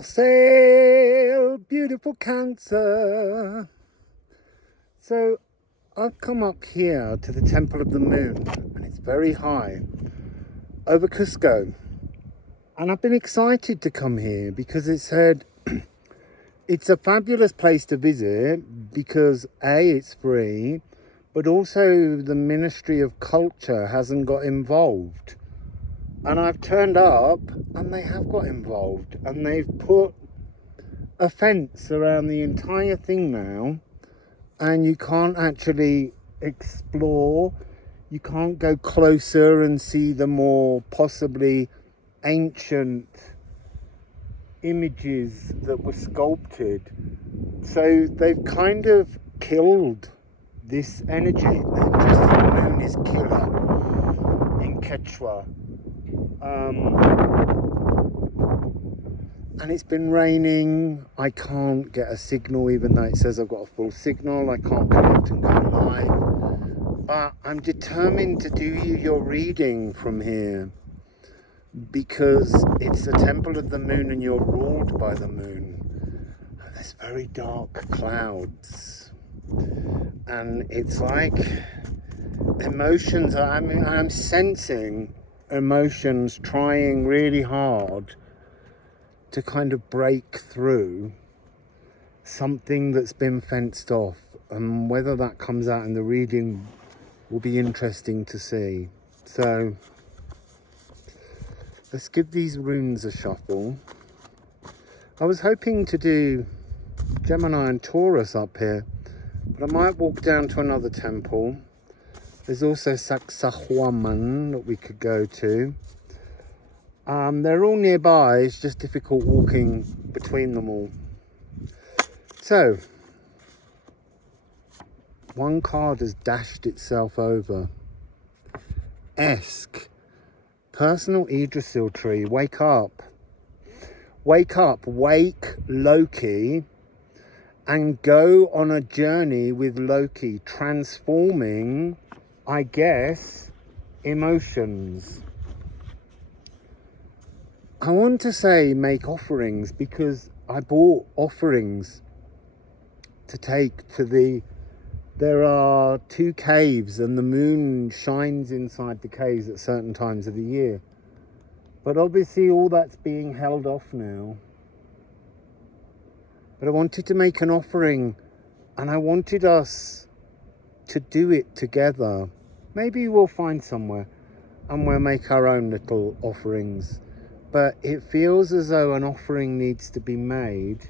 Wassail, beautiful Cancer. So I've come up here to the Temple of the Moon, and it's very high over Cusco. And I've been excited to come here because it said it's a fabulous place to visit because A, it's free, but also the Ministry of Culture hasn't got involved. And I've turned up and they have got involved, and they've put a fence around the entire thing now, and you can't actually explore, you can't go closer and see the more possibly ancient images that were sculpted. So they've kind of killed this energy. The moon is killer in Quechua. And it's been raining. I can't get a signal, even though it says I've got a full signal. I can't connect and go live. But I'm determined to do you your reading from here because it's the Temple of the Moon and you're ruled by the moon. And there's very dark clouds. And it's like emotions. I'm sensing emotions trying really hard to kind of break through something that's been fenced off, and whether that comes out in the reading will be interesting to see. So let's give these runes a shuffle. I was hoping to do Gemini and Taurus up here, but I might walk down to another temple. There's also Sacsayhuaman that we could go to. They're all nearby, it's just difficult walking between them all. So, one card has dashed itself over. Esk. Personal Yggdrasil tree. Wake up. Wake up. Wake Loki. And go on a journey with Loki. Transforming, I guess, emotions. I want to say make offerings because I bought offerings to take to there are 2 caves and the moon shines inside the caves at certain times of the year. But obviously all that's being held off now. But I wanted to make an offering and I wanted us to do it together. Maybe we'll find somewhere and we'll make our own little offerings. But it feels as though an offering needs to be made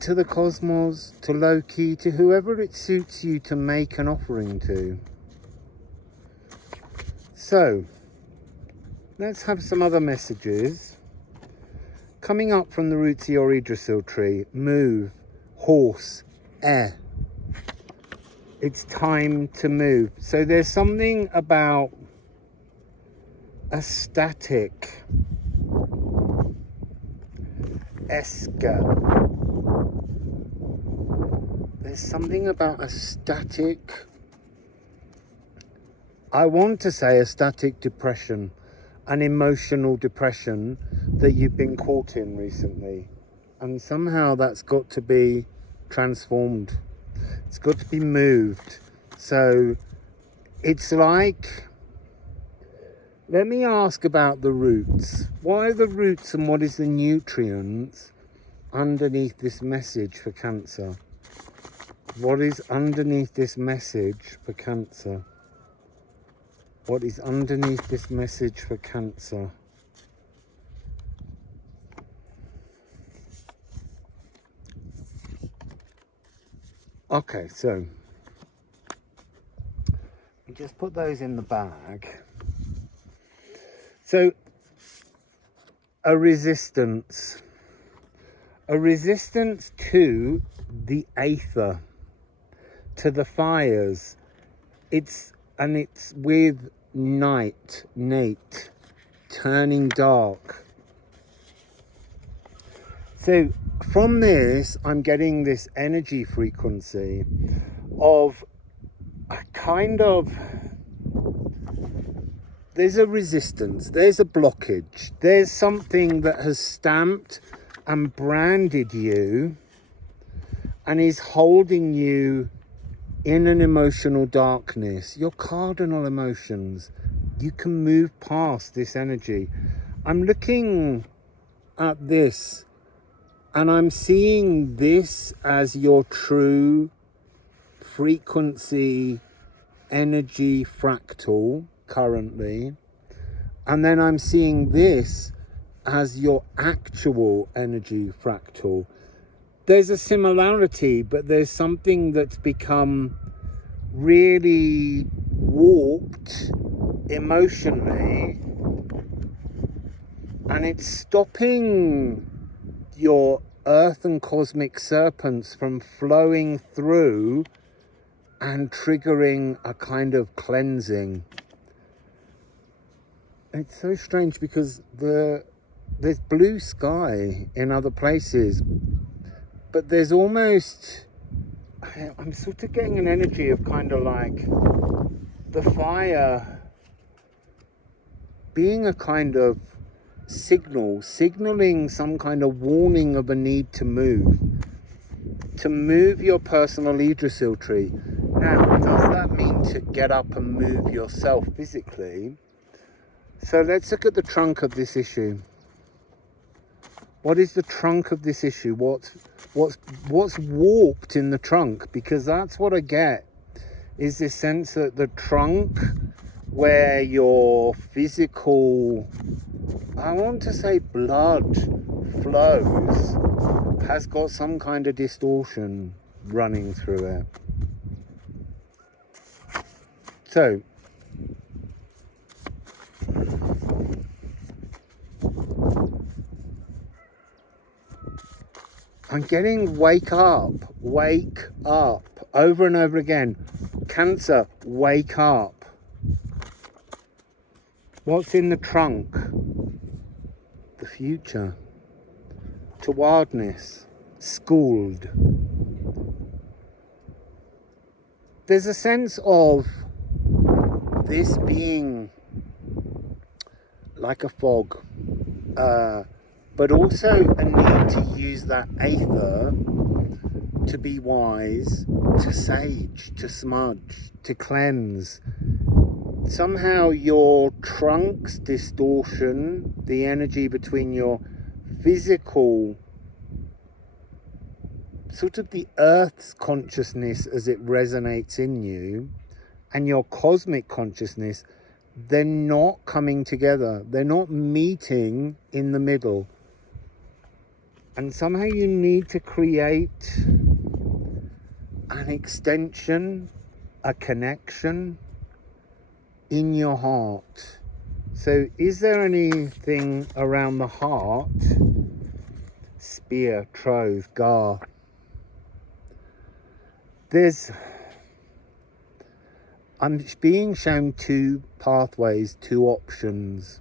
to the cosmos, to Loki, to whoever it suits you to make an offering to. So, let's have some other messages. Coming up from the roots of your Yggdrasil tree, move, horse, air. It's time to move. So there's something about a static esker. There's something about a static, I want to say a static depression, an emotional depression that you've been caught in recently. And somehow that's got to be transformed. It's got to be moved. So it's like, let me ask about the roots. What are the roots and what is the nutrients underneath this message for Cancer? What is underneath this message for Cancer? What is underneath this message for Cancer? Okay, so we just put those in the bag. So, a resistance to the aether, to the fires. It's with Nate, turning dark. So from this, I'm getting this energy frequency of a kind of there's a resistance, there's a blockage, there's something that has stamped and branded you and is holding you in an emotional darkness, your cardinal emotions. You can move past this energy. I'm looking at this and I'm seeing this as your true frequency energy fractal currently, and then I'm seeing this as your actual energy fractal. There's a similarity, but there's something that's become really warped emotionally, and it's stopping your earth and cosmic serpents from flowing through and triggering a kind of cleansing. It's so strange because there's blue sky in other places, but there's almost, I'm sort of getting an energy of kind of like the fire being a kind of signaling some kind of warning of a need to move your personal Yggdrasil tree. Now, does that mean to get up and move yourself physically? So let's look at the trunk of this issue. What is the trunk of this issue? What's warped in the trunk? Because that's what I get, is this sense that the trunk where your physical, I want to say blood flows, has got some kind of distortion running through it. So, I'm getting wake up, over and over again. Cancer, wake up. What's in the trunk? The future. Towardness, schooled. There's a sense of this being like a fog, but also a need to use that aether to be wise, to sage, to smudge, to cleanse. Somehow your trunk's distortion, the energy between your physical, sort of the earth's consciousness as it resonates in you, and your cosmic consciousness, they're not coming together. They're not meeting in the middle. And somehow you need to create an extension, a connection in your heart. So is there anything around the heart? Spear, trove, gar. I'm being shown two pathways, two options.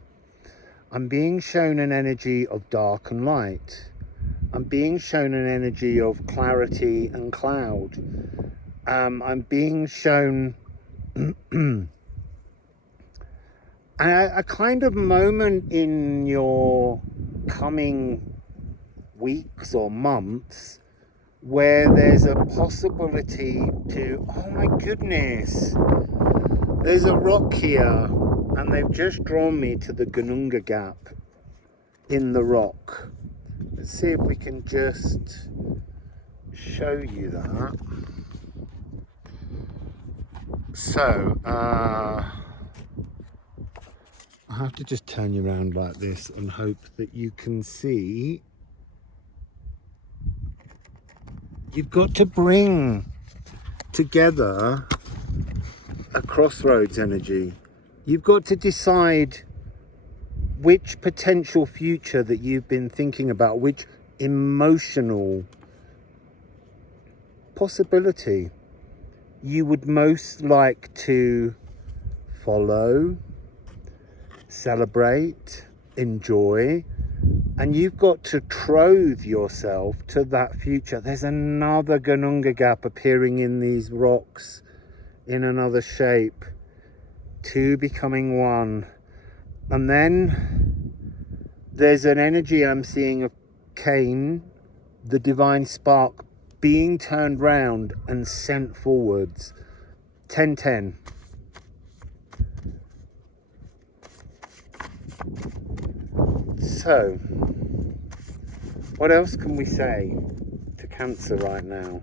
I'm being shown an energy of dark and light. I'm being shown an energy of clarity and cloud. I'm being shown a kind of moment in your coming weeks or months where there's a possibility to, oh my goodness, there's a rock here and they've just drawn me to the Gununga gap in the rock. Let's see if we can just show you that. So, I have to just turn you around like this and hope that you can see. You've got to bring together a crossroads energy. You've got to decide which potential future that you've been thinking about, which emotional possibility you would most like to follow, celebrate, enjoy. And you've got to troth yourself to that future. There's another Gununga gap appearing in these rocks in another shape. Two becoming one. And then there's an energy I'm seeing of Cain, the divine spark, being turned round and sent forwards. 10-10. So, what else can we say to Cancer right now?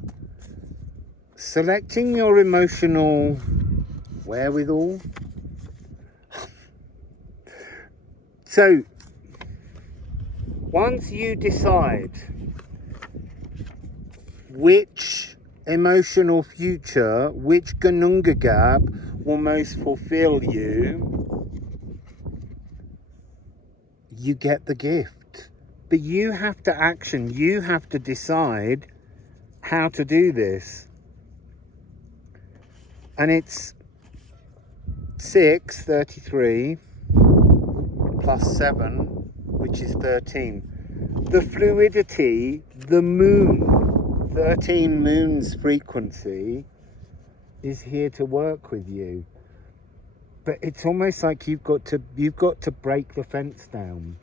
Selecting your emotional wherewithal. So, once you decide which emotional future, which Ganunga gap will most fulfill you, you get the gift. But you have to action, you have to decide how to do this. And it's 6:33 plus 7, which is 13. The fluidity, the moon, 13 moons frequency is here to work with you. But it's almost like you've got to break the fence down.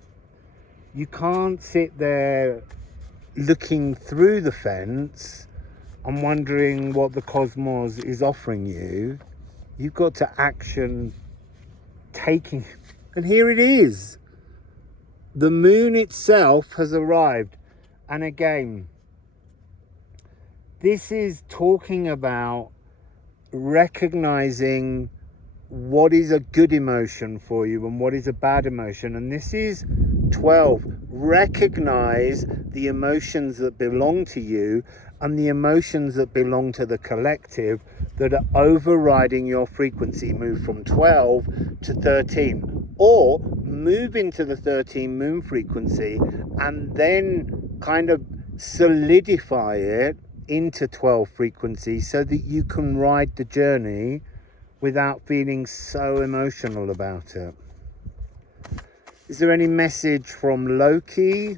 You can't sit there looking through the fence and wondering what the cosmos is offering you. You've got to action taking. And here it is. The moon itself has arrived. And again, this is talking about recognizing what is a good emotion for you and what is a bad emotion. And this is 12. Recognize the emotions that belong to you and the emotions that belong to the collective that are overriding your frequency. Move from 12 to 13, or move into the 13 moon frequency and then kind of solidify it into 12 frequency so that you can ride the journey without feeling so emotional about it. Is there any message from Loki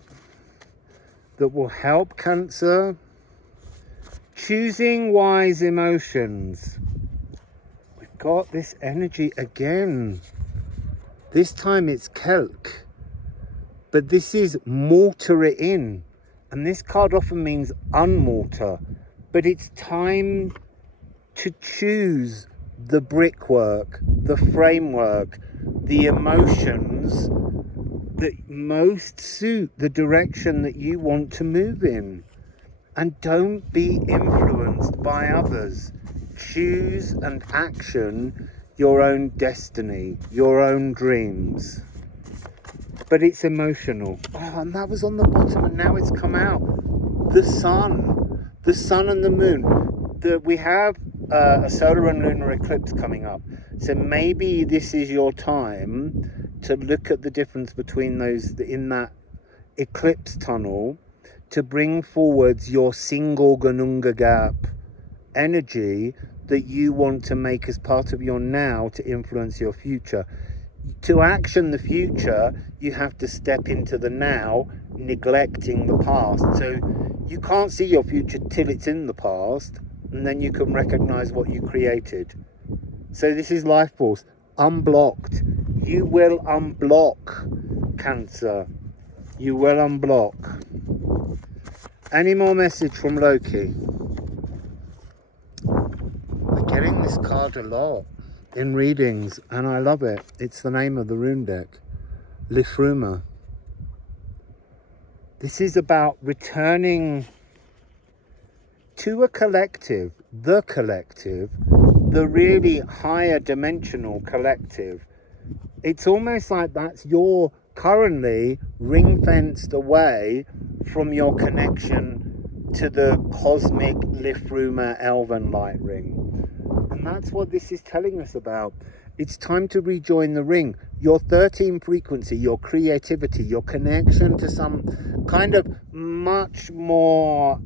that will help Cancer? Choosing wise emotions. We've got this energy again. This time it's Kelk, but this is mortar it in. And this card often means unmortar, but it's time to choose the brickwork, the framework, the emotions that most suit the direction that you want to move in. And don't be influenced by others. Choose and action your own destiny, your own dreams. But it's emotional. Oh, and that was on the bottom and now it's come out. The sun and the moon. We have a solar and lunar eclipse coming up. So maybe this is your time to look at the difference between those in that eclipse tunnel, to bring forwards your single Ganunga gap energy that you want to make as part of your now to influence your future. To action the future, you have to step into the now, neglecting the past. So you can't see your future till it's in the past, and then you can recognize what you created. So this is life force, unblocked. You will unblock, Cancer. You will unblock. Any more message from Loki? We're getting this card a lot in readings, and I love it. It's the name of the rune deck, Lifruma. This is about returning to a collective, the really higher dimensional collective. It's almost like that's your currently ring-fenced away from your connection to the cosmic Lifruma elven light ring. And that's what this is telling us about. It's time to rejoin the ring. Your 13 frequency, your creativity, your connection to some kind of much more,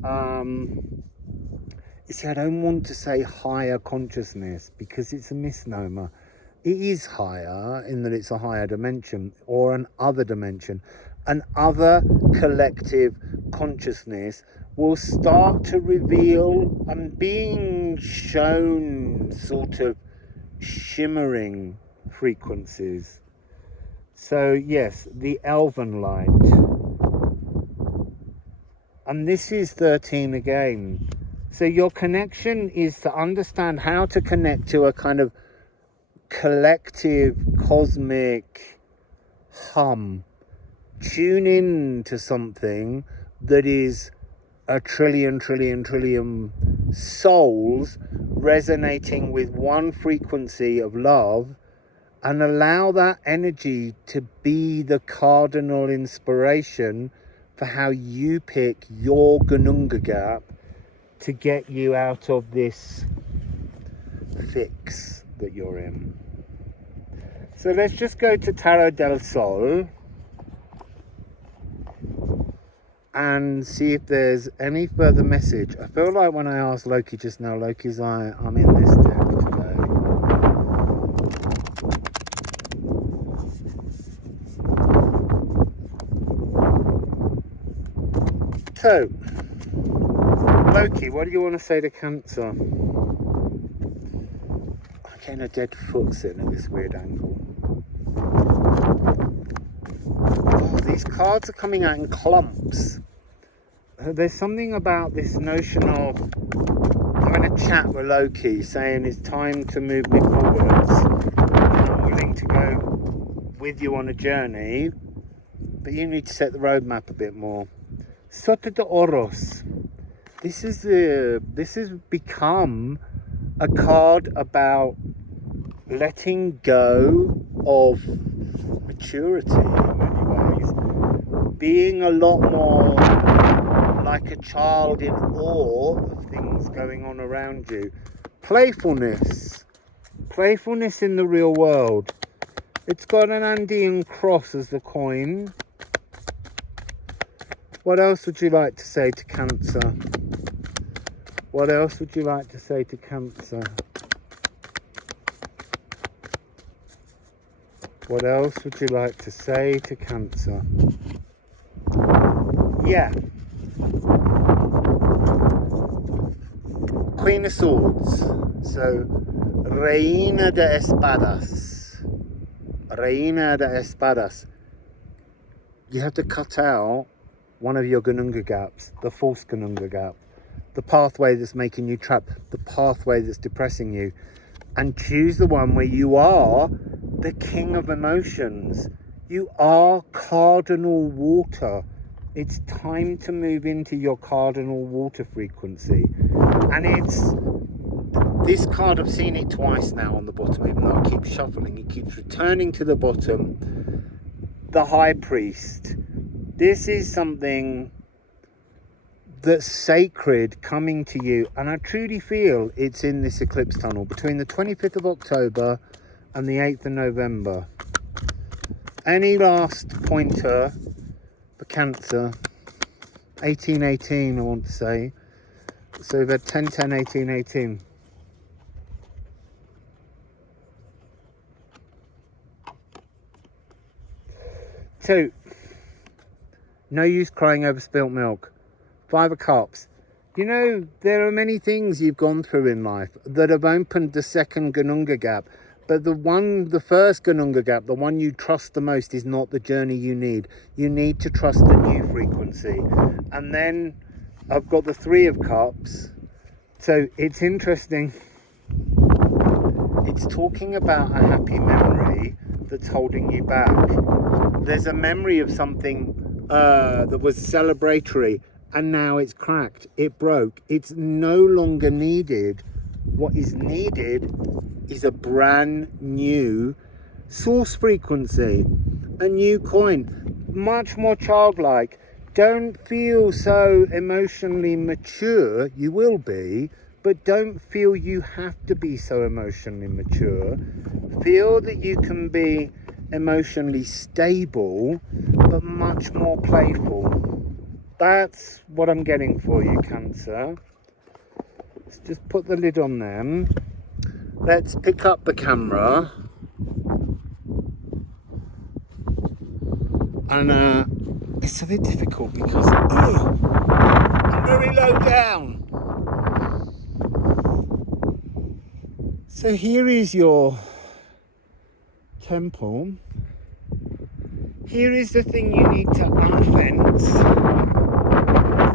you see, I don't want to say higher consciousness because it's a misnomer. It is higher in that it's a higher dimension or an other dimension. An other collective consciousness will start to reveal and being shown sort of shimmering frequencies. So yes, the elven light. And this is 13 again. So your connection is to understand how to connect to a kind of collective cosmic hum. Tune in to something that is a trillion souls resonating with one frequency of love, and allow that energy to be the cardinal inspiration for how you pick your Gununga gap to get you out of this fix that you're in. So let's just go to Tarot del Sol and see if there's any further message. I feel like when I asked Loki just now, Loki's like, I'm in this deck today. So, Loki, what do you want to say to Cancer? I'm getting a dead foot sitting at this weird angle. Oh, these cards are coming out in clumps. There's something about this notion of having a chat with Loki, saying it's time to move me forwards. I'm willing to go with you on a journey, but you need to set the roadmap a bit more. Sota de Oros. This has become a card about letting go of maturity in many ways, being a lot more like a child in awe of things going on around you. Playfulness in the real world. It's got an Andean cross as the coin. What else would you like to say to Cancer? What else would you like to say to Cancer? What else would you like to say to Cancer? Yeah. Queen of Swords. So, Reina de Espadas. Reina de Espadas. You have to cut out one of your Gununga gaps, the false Gununga gap, the pathway that's making you trapped, the pathway that's depressing you, and choose the one where you are the king of emotions. You are cardinal water. It's time to move into your cardinal water frequency. And it's this card, I've seen it twice now on the bottom, even though I keep shuffling, it keeps returning to the bottom. The High Priest. This is something that's sacred coming to you, and I truly feel it's in this eclipse tunnel between the 25th of October and the 8th of November. Any last pointer for Cancer? 1818, I want to say. So we've had 10, 10, 18, 18. So, no use crying over spilt milk. 5 of Cups. You know, there are many things you've gone through in life that have opened the second Gununga gap. But the first Gununga gap, the one you trust the most, is not the journey you need. You need to trust the new frequency. And then I've got the 3 of Cups. So it's interesting. It's talking about a happy memory that's holding you back. There's a memory of something that was celebratory, and now it's cracked, it broke, it's no longer needed. What is needed is a brand new source frequency, a new coin, much more childlike. Don't feel so emotionally mature. You will be, but don't feel you have to be so emotionally mature. Feel that you can be emotionally stable, but much more playful. That's what I'm getting for you, Cancer. Let's just put the lid on them. Let's pick up the camera. And it's a bit difficult because I'm very low down. So here is your temple. Here is the thing you need to unfence,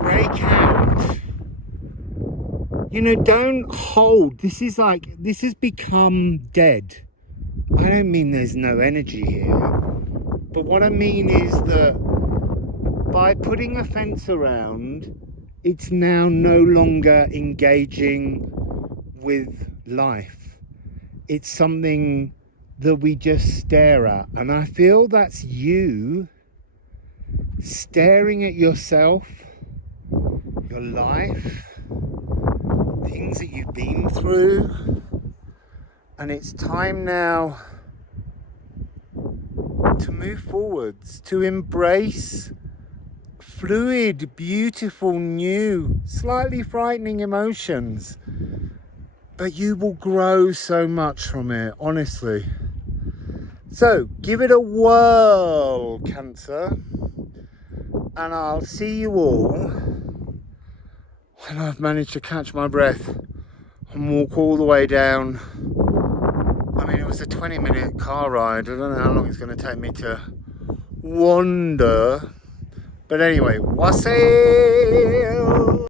break out. You know, don't hold. This has become dead. I don't mean there's no energy here, but what I mean is that by putting a fence around, it's now no longer engaging with life. It's something that we just stare at, and I feel that's you staring at yourself, your life, things that you've been through, and it's time now to move forwards, to embrace fluid, beautiful, new, slightly frightening emotions. But you will grow so much from it, honestly. So give it a whirl, Cancer, and I'll see you all when I've managed to catch my breath and walk all the way down. I mean, it was a 20-minute car ride. I don't know how long it's going to take me to wander. But anyway, Wassail!